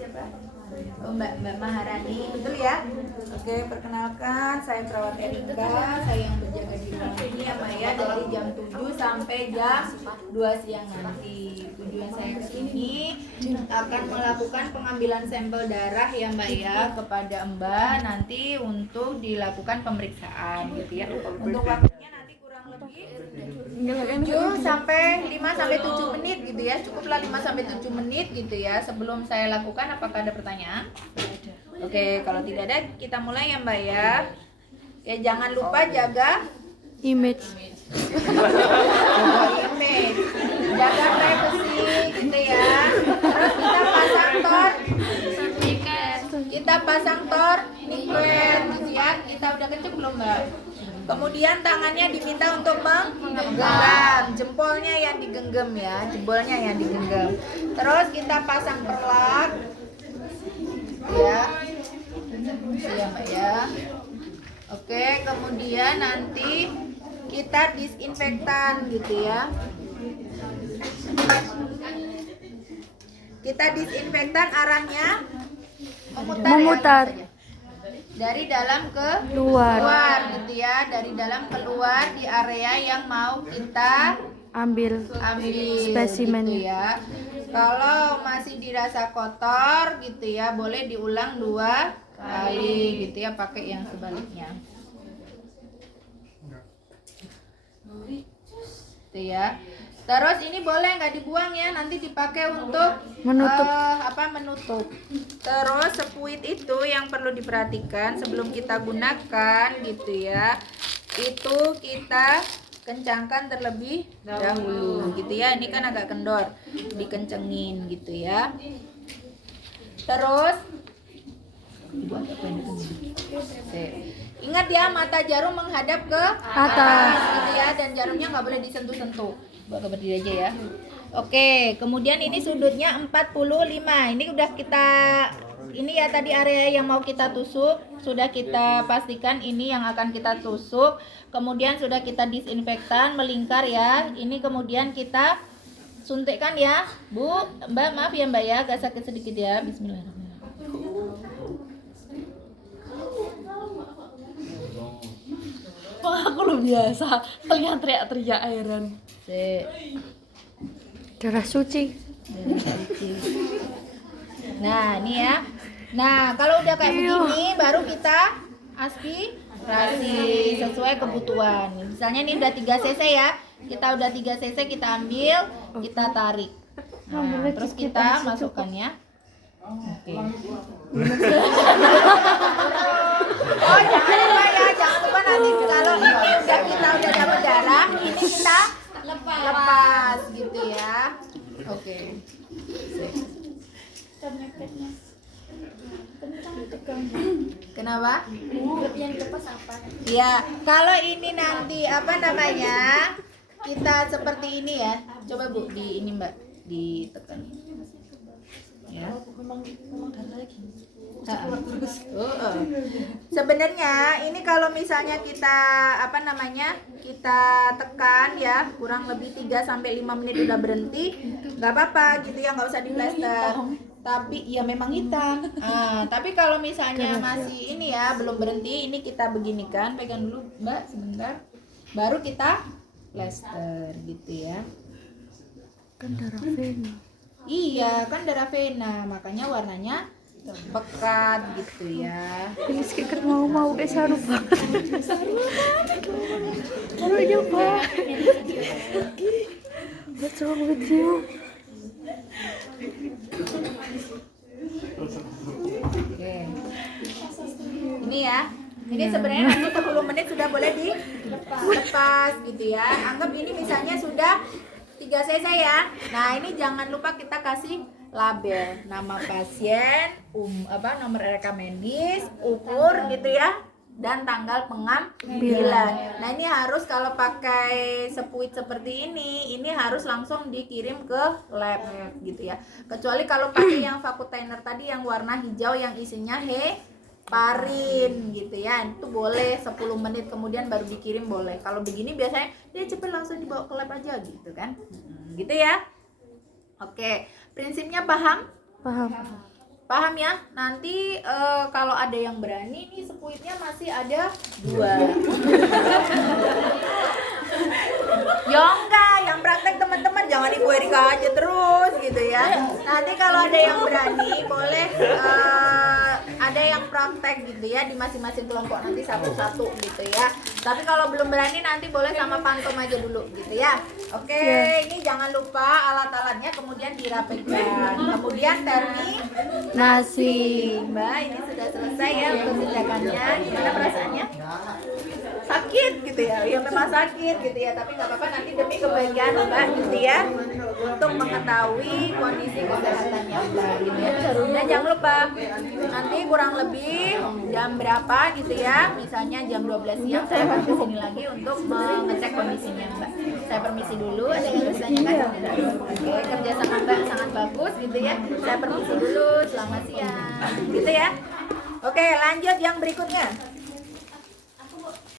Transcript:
siapa? Oh, Mbak Maharani, betul ya? Oke, perkenalkan saya perawat Erika, saya yang berjaga di ruang ini ya Mbak ya, dari jam 7 sampai jam 2 siang nanti. Tujuan saya ke sini akan melakukan pengambilan sampel darah ya Mbak ya kepada Mbak nanti untuk dilakukan pemeriksaan gitu ya. Untuk waktunya nanti kurang lebih 7 sampai 5 sampai 7 menit gitu ya. Cukuplah 5 sampai 7 menit gitu ya. Sebelum saya lakukan apakah ada pertanyaan? Oke, kalau tidak ada kita mulai ya Mbak ya. Ya jangan lupa jaga Image. image. Jaga privacy gitu ya. Terus kita pasang tor niket gitu ya. Kita udah kenceng belum Mbak? Kemudian tangannya diminta untuk menggenggam, jempolnya yang digenggam ya, jempolnya yang digenggam. Terus kita pasang perlak, ya, ya Mbak ya. Oke, kemudian nanti kita disinfektan gitu ya. Kita disinfektan arahnya Memutar. Ya, dari dalam ke Luar. gitu ya, dari dalam keluar di area yang mau kita Ambil spesimen gitu ya. Kalau masih dirasa kotor gitu ya, boleh diulang 2 kali gitu ya, pakai yang sebaliknya. Gitu ya. Terus ini boleh nggak dibuang ya, nanti dipakai untuk Menutup. menutup. Terus sepuit itu yang perlu diperhatikan sebelum kita gunakan gitu ya. Itu kita kencangkan terlebih dahulu gitu ya. Ini kan agak kendor, dikencengin gitu ya. Terus ingat ya, mata jarum menghadap ke atas gitu ya, dan jarumnya nggak boleh disentuh-sentuh. Buat berdiri aja ya. Oke, kemudian ini sudutnya 45. Ini udah kita ya tadi area yang mau kita tusuk sudah kita pastikan ini yang akan kita tusuk. Kemudian sudah kita disinfektan melingkar ya. Ini kemudian kita suntikkan ya, Bu. Mbak maaf ya Mbak ya, agak sakit sedikit ya. Bismillahirrahmanirrahim. Aku lu biasa kalian teriak-teriak airan. Darah suci. Nah, ini ya. Nah, kalau udah kayak begini baru kita aspirasi sesuai kebutuhan. Misalnya ini udah 3 cc ya. Kita udah 3 cc kita ambil, kita tarik. Nah, terus kita masukkan ya. Oke. Oh, jangan lupa ya, jangan lupa nanti kalau ini kita udah dapat darah, ini kita lepas gitu ya. Oke. Kenapa? Yang lepas apa? Ya, kalau ini nanti kita seperti ini ya. Coba Bu di ini Mbak, ditekan. Ya. Sebenarnya ini kalau misalnya kita kita tekan ya kurang lebih 3 sampai 5 menit udah berhenti, nggak apa-apa gitu ya, nggak usah di plaster. Tapi ya memang hitam. Tapi kalau misalnya masih ini ya belum berhenti, ini kita beginikan, pegang dulu Mbak sebentar, baru kita plaster gitu ya. Kan darah vena. Iya, kan darah vena, makanya warnanya pekat gitu ya. Ini sekitar mau kayak saru banget. Saru nyoba. What's wrong with you? Oke. Ini ya. Ini sebenarnya nanti 10 menit sudah boleh dilepas gitu ya. Anggap ini misalnya sudah 3 cc ya. Nah, ini jangan lupa kita kasih label nama pasien, nomor rekam medis, umur gitu ya, dan tanggal pengambilan. Nah, ini harus kalau pakai sepuit seperti ini harus langsung dikirim ke lab gitu ya. Kecuali kalau pakai yang Vacutainer tadi yang warna hijau yang isinya heparin gitu ya, itu boleh 10 menit kemudian baru dikirim boleh. Kalau begini biasanya dia cepet langsung dibawa ke lab aja gitu kan. Gitu ya. Oke, prinsipnya paham? Paham. Paham ya? Nanti kalau ada yang berani nih sepuitnya masih ada 2. Ya enggak, yang praktek teman-teman jangan Ibu Erika aja terus gitu ya. Nanti kalau ada yang berani boleh ada yang praktek gitu ya di masing-masing kelompok nanti satu-satu gitu ya. Tapi kalau belum berani nanti boleh sama pantom aja dulu gitu ya. Oke, ini jangan lupa alat-alatnya kemudian dirapikan. Kemudian Nasi. Mbak, ini sudah selesai ya untuk tindakannya. Gimana perasaannya? Sakit gitu ya? Ya memang sakit gitu ya. Tapi nggak apa-apa, nanti demi kebaikan Mbak gitu ya. Untuk mengetahui kondisi kesehatannya Mbak gitu ya. Dan jangan lupa nanti kurang lebih jam berapa gitu ya. Misalnya jam 12 siang saya akan kesini lagi untuk mengecek kondisinya Mbak. Saya permisi dulu. Ada yang harus ditanyakan? Oke, kerja sama Mbak sangat bagus gitu ya. Saya permisi dulu. Selamat siang. Gitu ya. Oke, lanjut yang berikutnya.